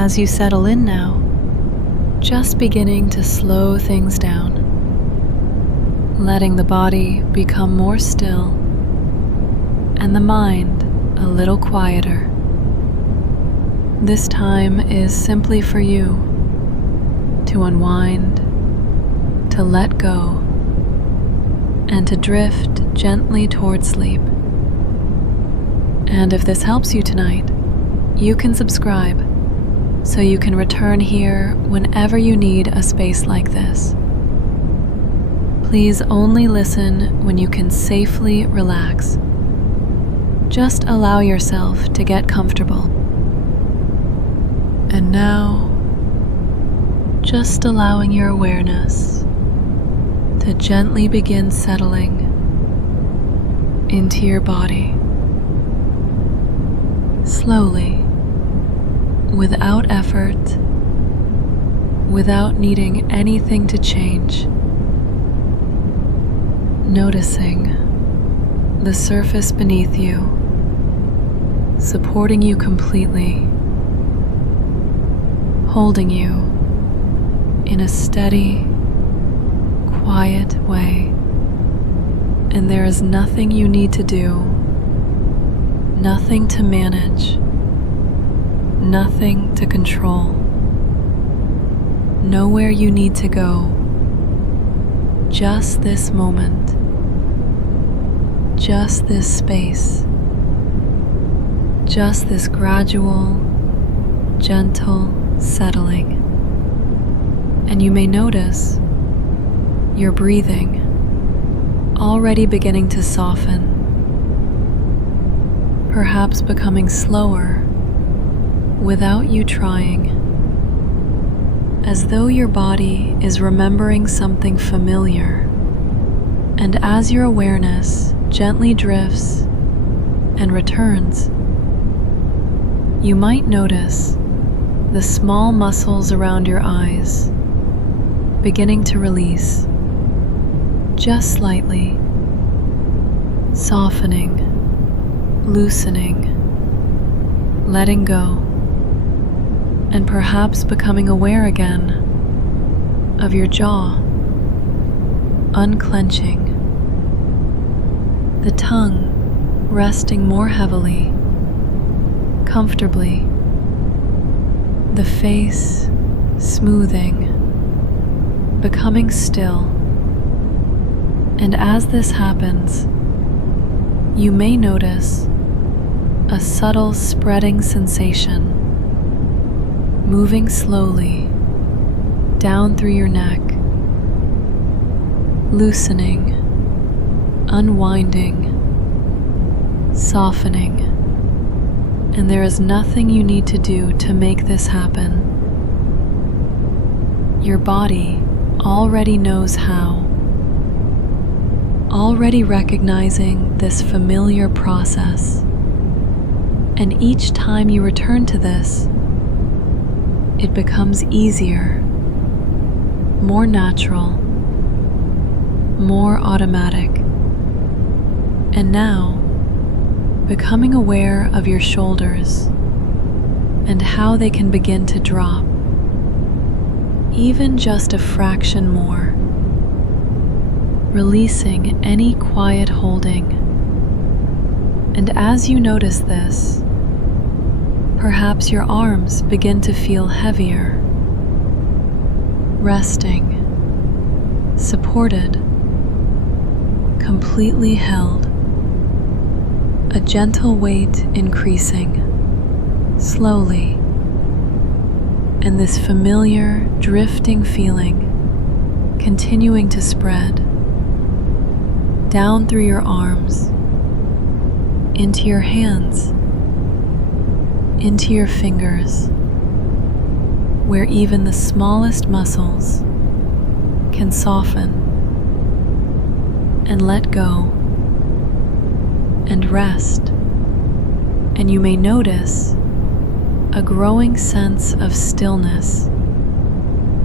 as you settle in now, just beginning to slow things down, letting the body become more still and the mind a little quieter. This time is simply for you to unwind, to let go, and to drift gently toward sleep. And if this helps you tonight, you can subscribe so you can return here whenever you need a space like this. Please only listen when you can safely relax. Just allow yourself to get comfortable. And now, just allowing your awareness to gently begin settling into your body. Slowly, without effort, without needing anything to change. Noticing the surface beneath you, supporting you completely, holding you in a steady, quiet way. And there is nothing you need to do, nothing to manage, nothing to control, nowhere you need to go, just this moment, just this space, just this gradual, gentle settling. And you may notice your breathing already beginning to soften, perhaps becoming slower without you trying, as though your body is remembering something familiar. And as your awareness gently drifts and returns, you might notice the small muscles around your eyes beginning to release, just slightly, softening, loosening, letting go, and perhaps becoming aware again of your jaw, unclenching, the tongue resting more heavily, comfortably, the face smoothing, becoming still. And as this happens, you may notice a subtle spreading sensation moving slowly down through your neck, loosening, unwinding, softening. And there is nothing you need to do to make this happen. Your body already knows how, already recognizing this familiar process. And each time you return to this, it becomes easier, more natural, more automatic. And now, becoming aware of your shoulders and how they can begin to drop, even just a fraction more, releasing any quiet holding. And as you notice this, perhaps your arms begin to feel heavier, resting, supported, completely held. A gentle weight increasing, slowly, and this familiar drifting feeling continuing to spread down through your arms, into your hands, into your fingers, where even the smallest muscles can soften and let go and rest. And you may notice a growing sense of stillness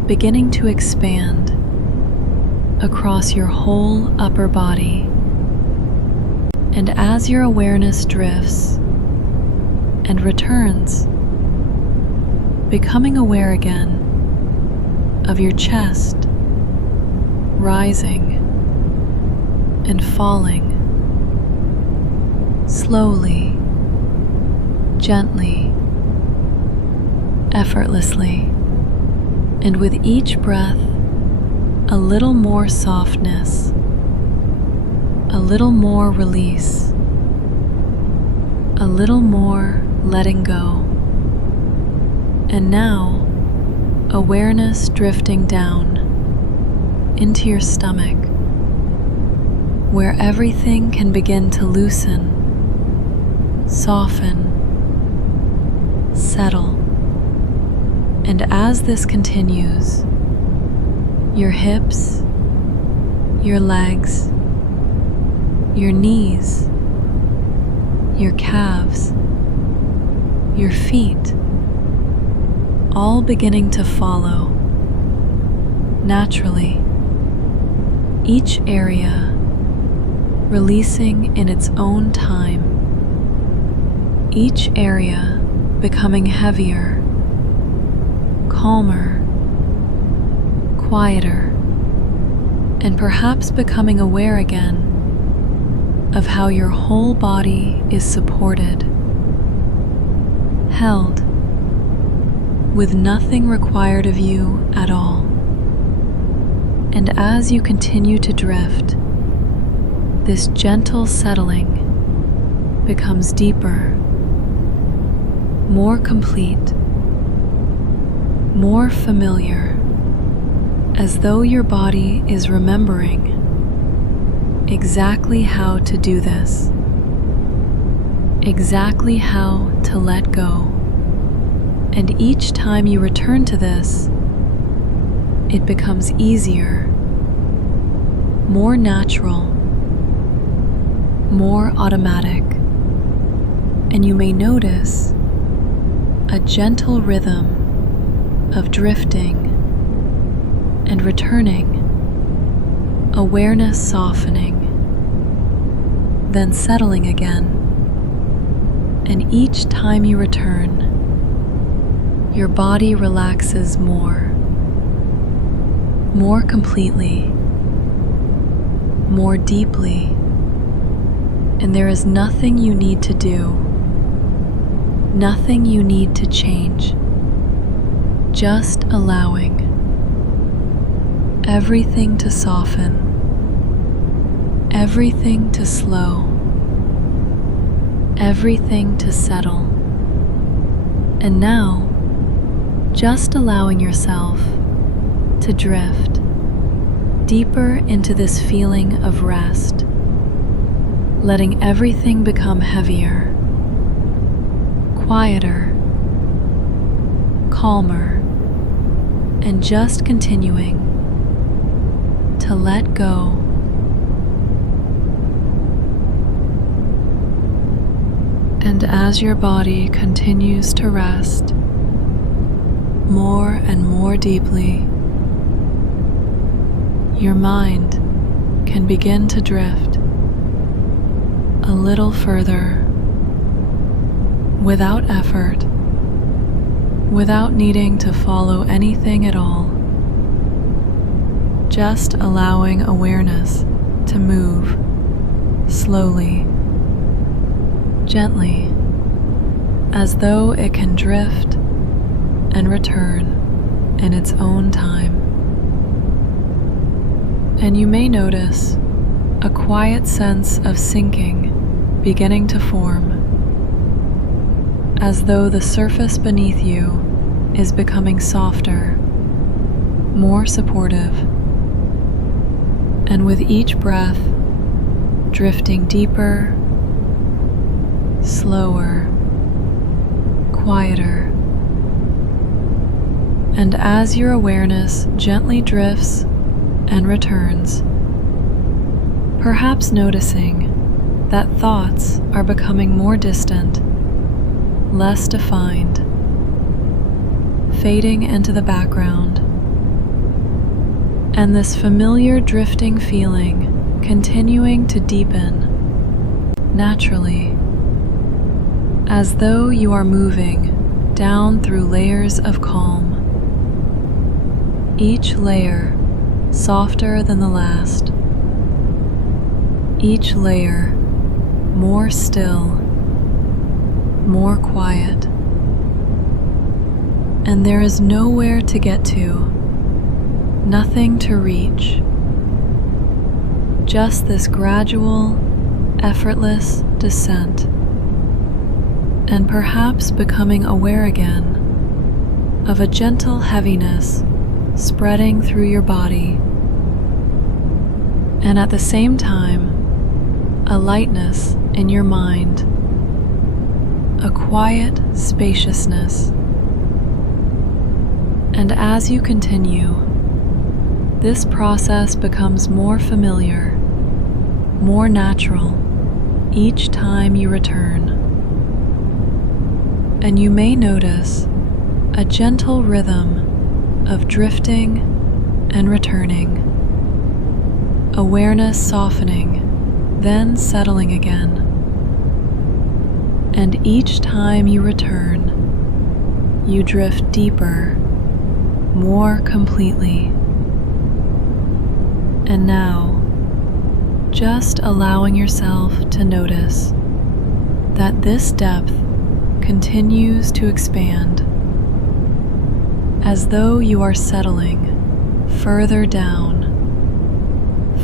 beginning to expand across your whole upper body. And as your awareness drifts and returns, becoming aware again of your chest rising and falling slowly, gently, effortlessly, and with each breath, a little more softness, a little more release, a little more letting go. And now, awareness drifting down into your stomach, where everything can begin to loosen, soften, settle. And as this continues, your hips, your legs, your knees, your calves, your feet, all beginning to follow naturally, each area releasing in its own time, each area becoming heavier, calmer, quieter, and perhaps becoming aware again of how your whole body is supported, held, with nothing required of you at all. And as you continue to drift, this gentle settling becomes deeper, more complete, more familiar, as though your body is remembering exactly how to do this, exactly how to let go. And each time you return to this, it becomes easier, more natural, more automatic, and you may notice a gentle rhythm of drifting and returning, awareness softening, then settling again. And each time you return, your body relaxes more completely, more deeply, and there is nothing you need to do, nothing you need to change, just allowing everything to soften, everything to slow, everything to settle. And now, just allowing yourself to drift deeper into this feeling of rest, letting everything become heavier, quieter, calmer, and just continuing to let go. And as your body continues to rest more and more deeply, your mind can begin to drift a little further without effort, without needing to follow anything at all, just allowing awareness to move slowly, gently, as though it can drift and return in its own time. And you may notice a quiet sense of sinking beginning to form, as though the surface beneath you is becoming softer, more supportive, and with each breath, drifting deeper, slower, quieter. And as your awareness gently drifts and returns, perhaps noticing that thoughts are becoming more distant, less defined, fading into the background, and this familiar drifting feeling continuing to deepen naturally, as though you are moving down through layers of calm, each layer softer than the last, each layer more still, more quiet. And there is nowhere to get to, nothing to reach, just this gradual, effortless descent, and perhaps becoming aware again of a gentle heaviness spreading through your body, and at the same time, a lightness in your mind, a quiet spaciousness. And as you continue, this process becomes more familiar, more natural each time you return. And you may notice a gentle rhythm of drifting and returning, awareness softening, then settling again. And each time you return, you drift deeper, more completely. And now, just allowing yourself to notice that this depth continues to expand, as though you are settling further down,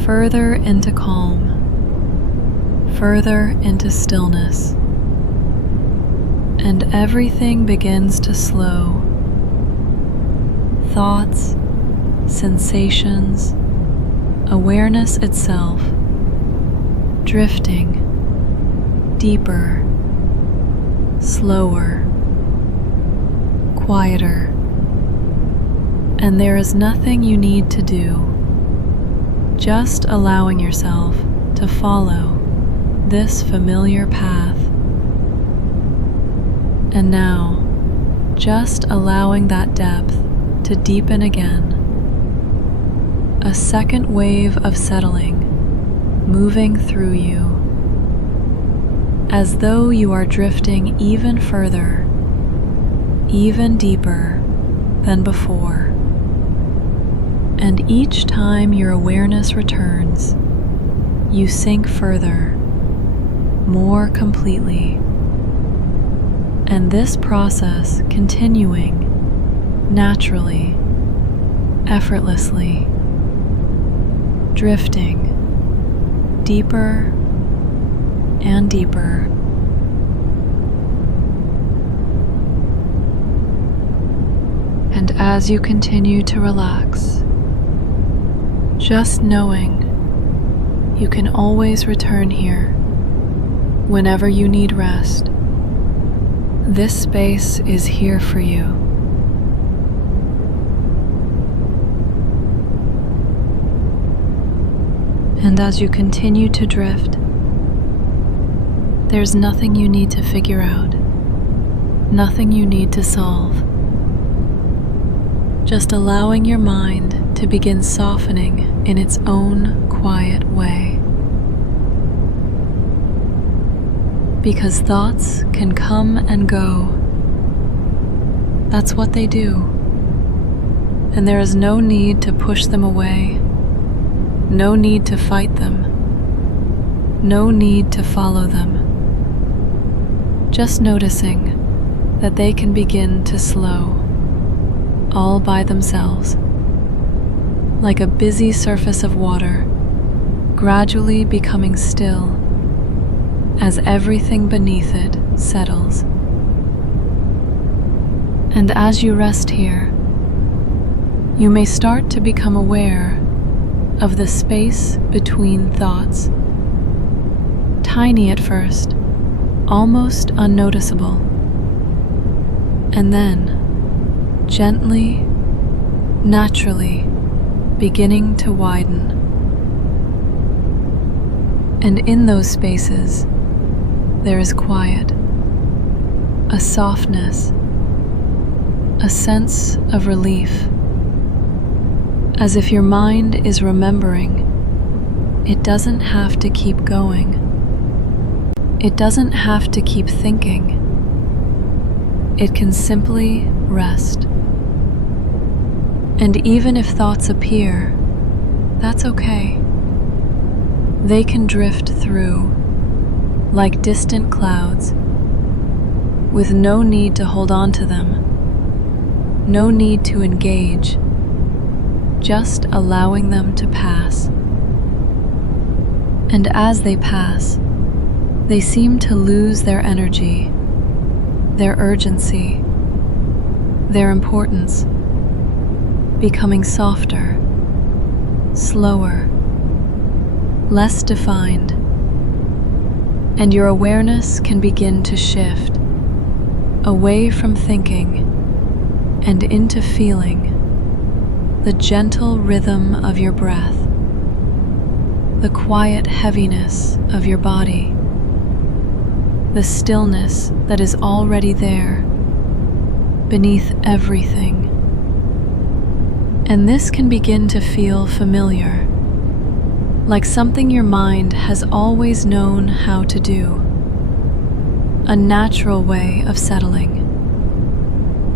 further into calm, further into stillness, and everything begins to slow. Thoughts, sensations, awareness itself, drifting deeper, slower, quieter, and there is nothing you need to do, just allowing yourself to follow this familiar path. And now, just allowing that depth to deepen again, a second wave of settling moving through you, as though you are drifting even further, even deeper than before. And each time your awareness returns, you sink further, more completely. And this process continuing naturally, effortlessly, drifting deeper and deeper. And as you continue to relax, just knowing you can always return here whenever you need rest. This space is here for you. And as you continue to drift, there's nothing you need to figure out, nothing you need to solve. Just allowing your mind to begin softening in its own quiet way. Because thoughts can come and go. That's what they do. And there is no need to push them away, no need to fight them, no need to follow them. Just noticing that they can begin to slow, all by themselves, like a busy surface of water, gradually becoming still as everything beneath it settles. And as you rest here, you may start to become aware of the space between thoughts, tiny at first, almost unnoticeable, and then gently, naturally beginning to widen. And in those spaces, there is quiet, a softness, a sense of relief, as if your mind is remembering it doesn't have to keep going. It doesn't have to keep thinking. it can simply rest. And even if thoughts appear, that's okay. They can drift through like distant clouds, with no need to hold on to them, no need to engage, just allowing them to pass. And as they pass, they seem to lose their energy, their urgency, their importance, becoming softer, slower, less defined, and your awareness can begin to shift away from thinking and into feeling the gentle rhythm of your breath, the quiet heaviness of your body, the stillness that is already there beneath everything. And this can begin to feel familiar, like something your mind has always known how to do. A natural way of settling,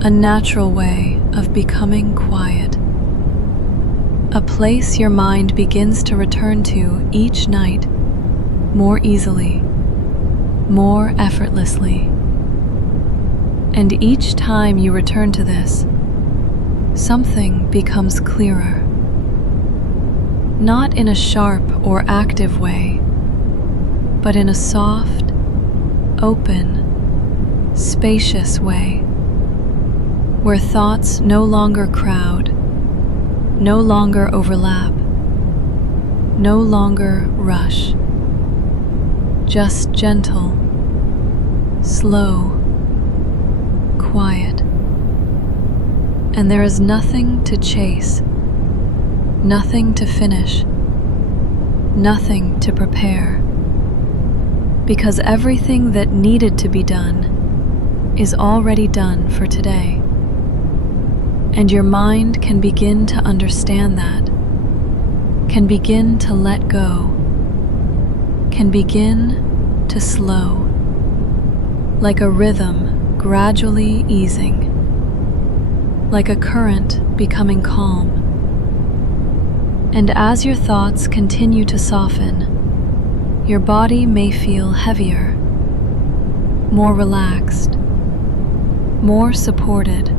a natural way of becoming quiet, a place your mind begins to return to each night more easily, more effortlessly. And each time you return to this, something becomes clearer. Not in a sharp or active way, but in a soft, open, spacious way, where thoughts no longer crowd, no longer overlap, no longer rush, just gentle, slow, quiet. And there is nothing to chase, nothing to finish, nothing to prepare, because everything that needed to be done is already done for today. And your mind can begin to understand that, can begin to let go, can begin to slow, like a rhythm gradually easing, like a current becoming calm. And as your thoughts continue to soften, your body may feel heavier, more relaxed, more supported,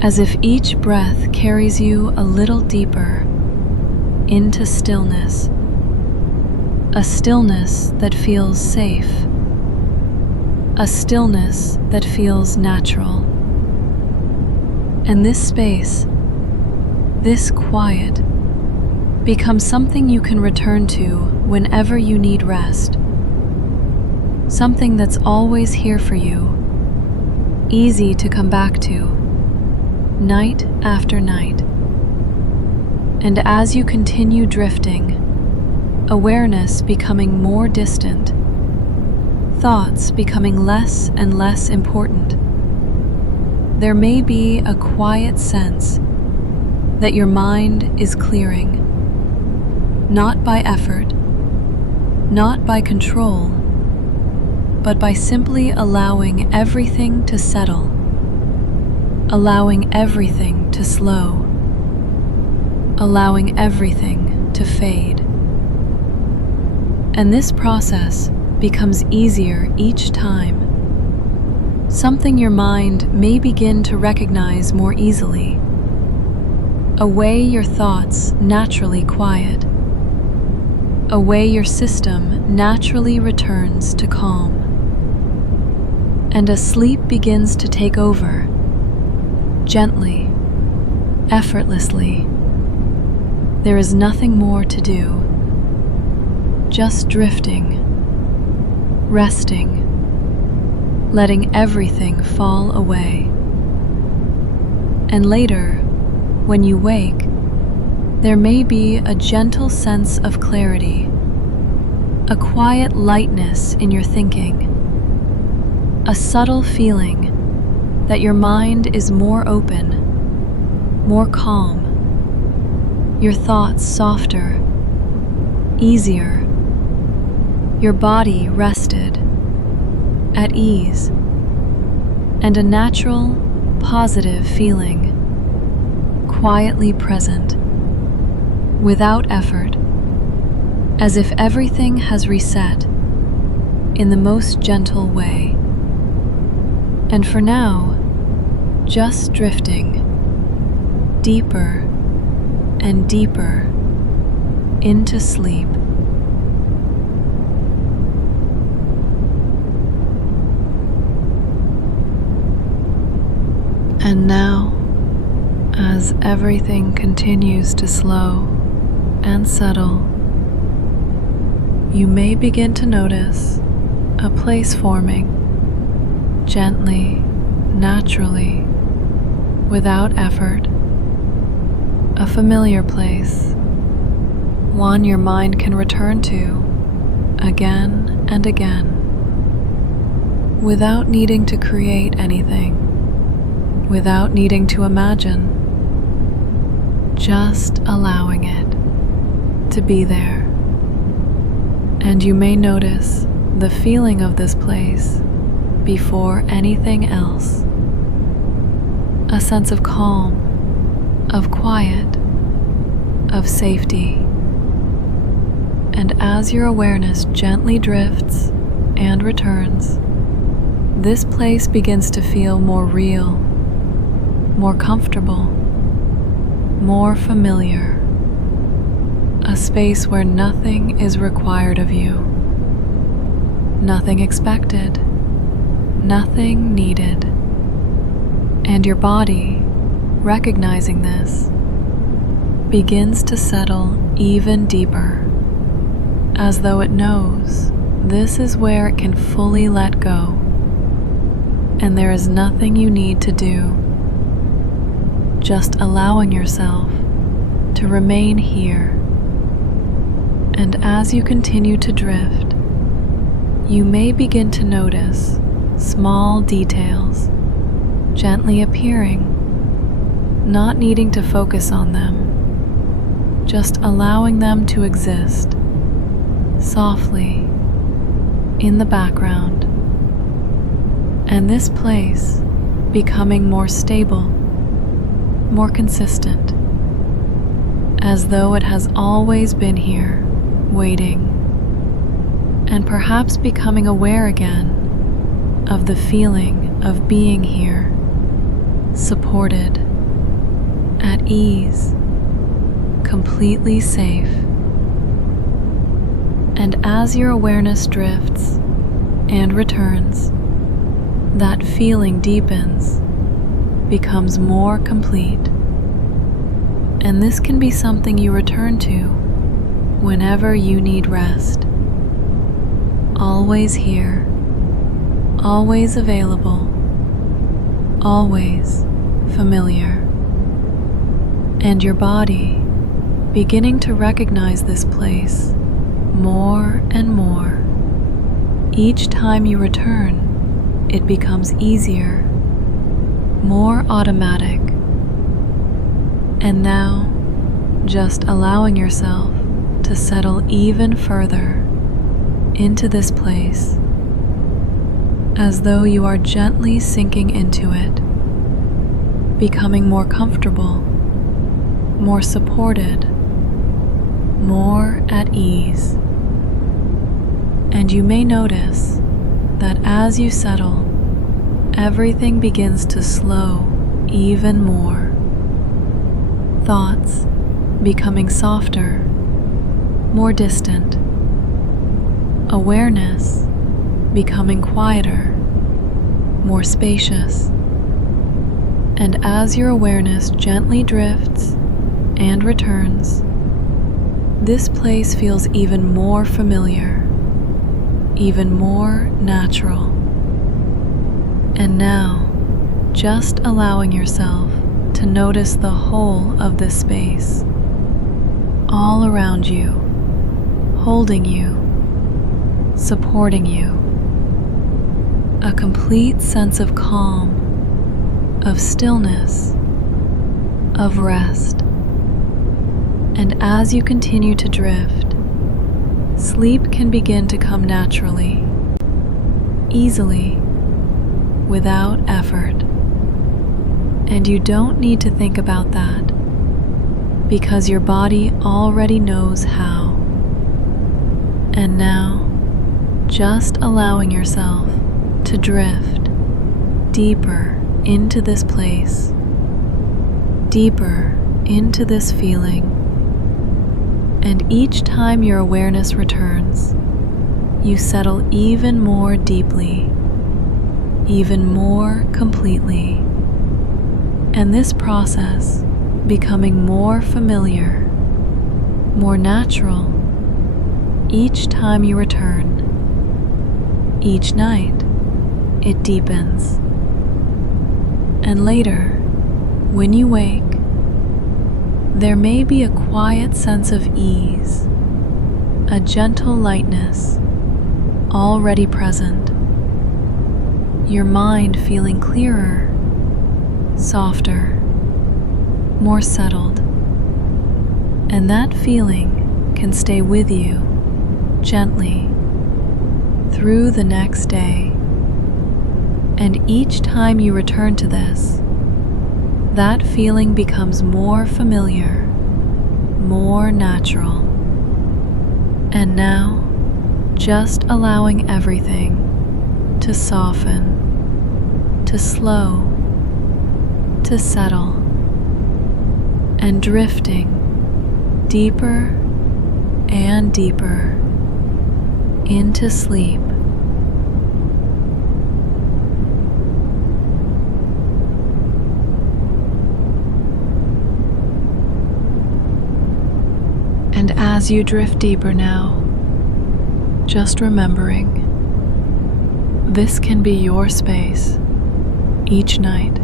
as if each breath carries you a little deeper into stillness, a stillness that feels safe, a stillness that feels natural. And this space, this quiet, becomes something you can return to whenever you need rest, something that's always here for you, easy to come back to, night after night. And as you continue drifting, awareness becoming more distant, thoughts becoming less and less important, there may be a quiet sense that your mind is clearing, not by effort, not by control, but by simply allowing everything to settle, allowing everything to slow, allowing everything to fade. And this process becomes easier each time, something your mind may begin to recognize more easily, a way your thoughts naturally quiet, a way your system naturally returns to calm. And as sleep begins to take over, gently, effortlessly, there is nothing more to do, just drifting, resting, letting everything fall away. And later, when you wake, there may be a gentle sense of clarity, a quiet lightness in your thinking, a subtle feeling that your mind is more open, more calm, your thoughts softer, easier, your body rested, at ease. and a natural, positive feeling, quietly present, without effort, as if everything has reset in the most gentle way. And for now, just drifting deeper and deeper into sleep. And now, as everything continues to slow and settle, you may begin to notice a place forming, gently, naturally, without effort. A familiar place, one your mind can return to again and again, without needing to create anything, without needing to imagine, just allowing it to be there. And you may notice the feeling of this place before anything else. A sense of calm, of quiet, of safety. And as your awareness gently drifts and returns, this place begins to feel more real, more comfortable, more familiar. A space where nothing is required of you, nothing expected, nothing needed. And your body, recognizing this, begins to settle even deeper, as though it knows this is where it can fully let go, and there is nothing you need to do, just allowing yourself to remain here. And as you continue to drift, you may begin to notice small details gently appearing, not needing to focus on them, just allowing them to exist softly in the background. And this place becoming more stable, more consistent, as though it has always been here, waiting, and perhaps becoming aware again of the feeling of being here, supported, at ease, completely safe. And as your awareness drifts and returns, that feeling deepens, becomes more complete. And this can be something you return to whenever you need rest. Always here, always available, always familiar. And your body beginning to recognize this place more and more. Each time you return, it becomes easier, more automatic. And now, just allowing yourself to settle even further into this place, as though you are gently sinking into it, becoming more comfortable, more supported, more at ease. And you may notice that as you settle, everything begins to slow even more. Thoughts becoming softer, more distant. Awareness becoming quieter, more spacious. And as your awareness gently drifts and returns, this place feels even more familiar, even more natural. And now, just allowing yourself to notice the whole of this space, all around you, holding you, supporting you. A complete sense of calm, of stillness, of rest. And as you continue to drift, sleep can begin to come naturally, easily, without effort. And you don't need to think about that, because your body already knows how. And now, just allowing yourself to drift deeper into this place, deeper into this feeling. And each time your awareness returns, you settle even more deeply, even more completely. And this process becoming more familiar, more natural, each time you return. Each night, it deepens. And later, when you wake, there may be a quiet sense of ease, a gentle lightness already present. Your mind feeling clearer, softer, more settled. And that feeling can stay with you gently through the next day. And each time you return to this, that feeling becomes more familiar, more natural. And now, just allowing everything to soften, to slow, to settle, and drifting deeper and deeper into sleep. And as you drift deeper now, just remembering, this can be your space each night,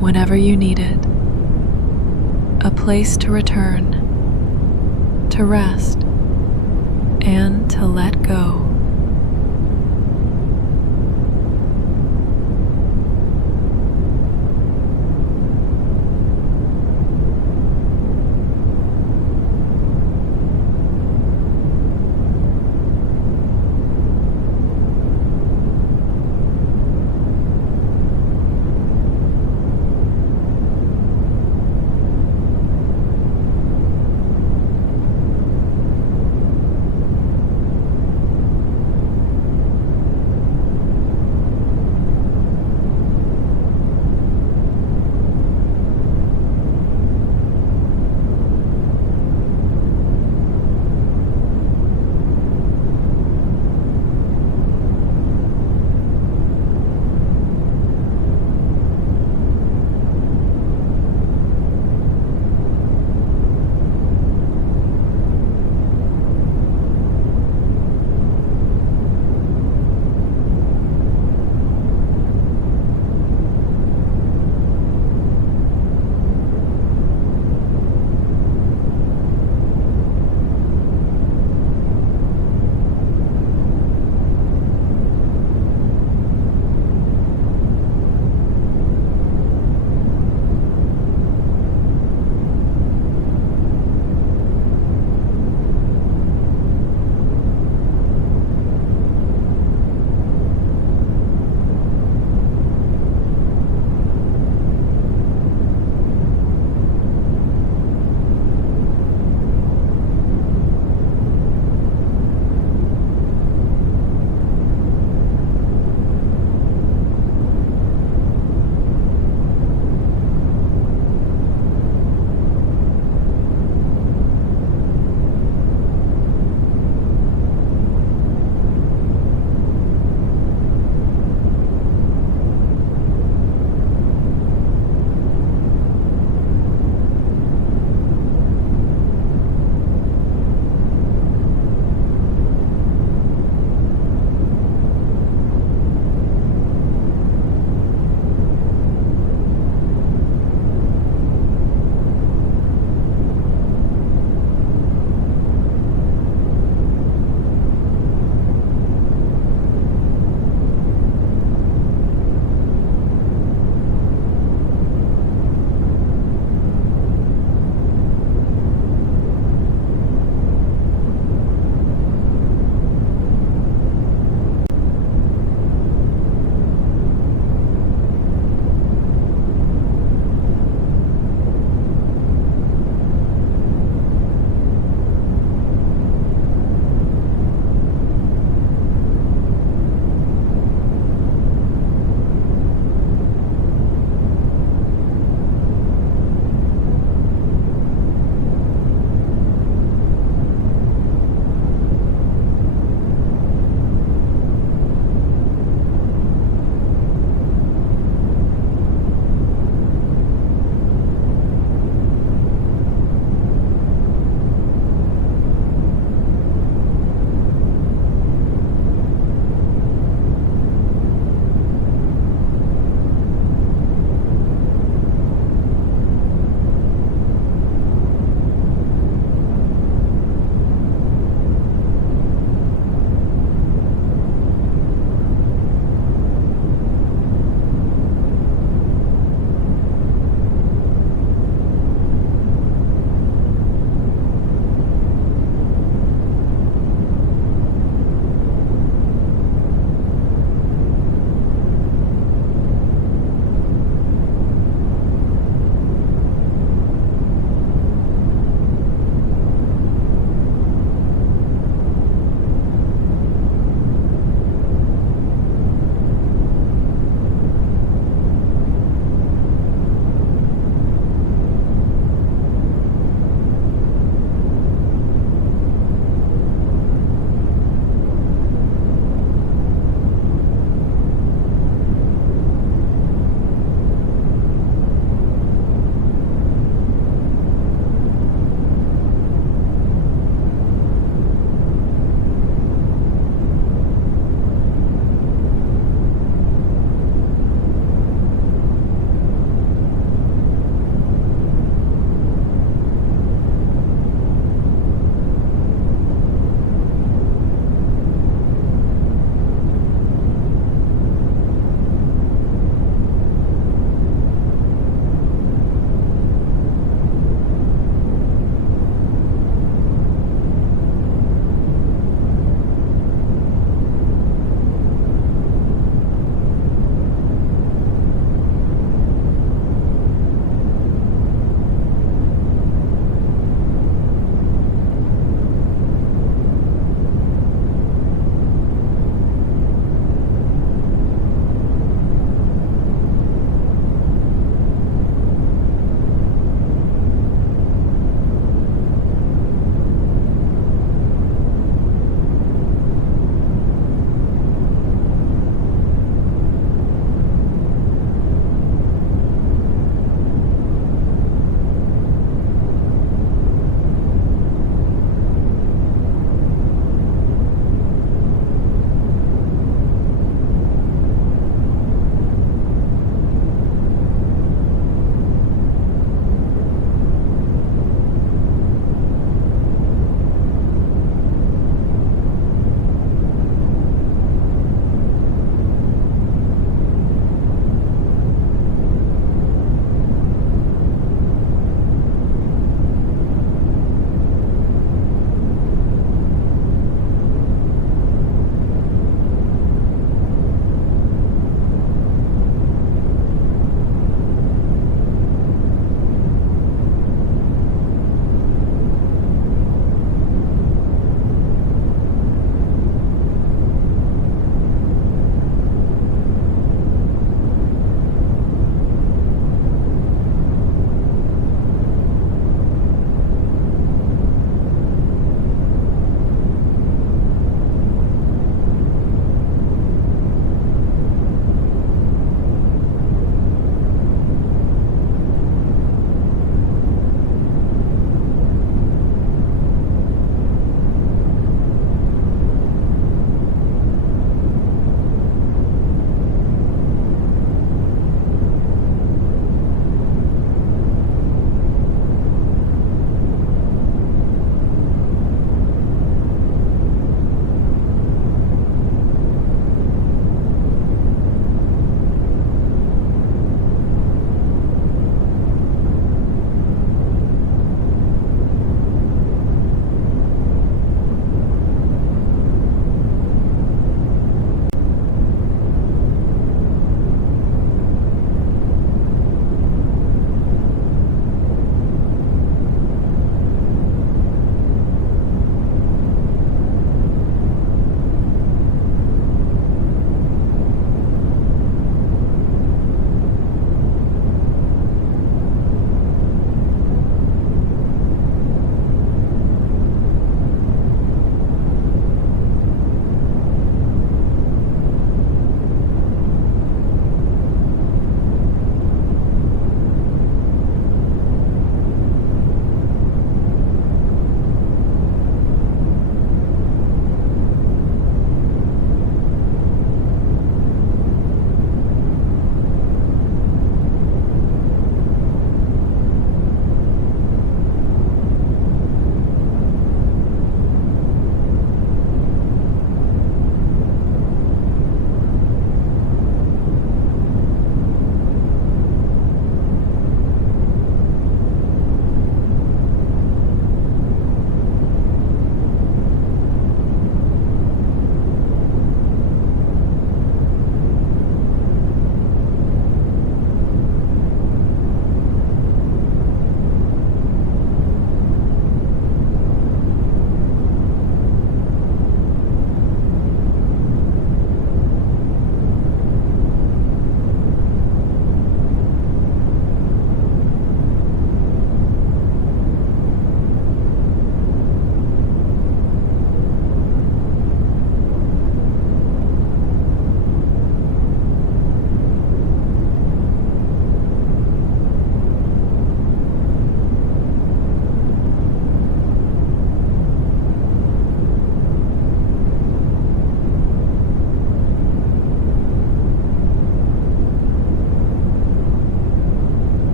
whenever you need it. A place to return, to rest, and to let go.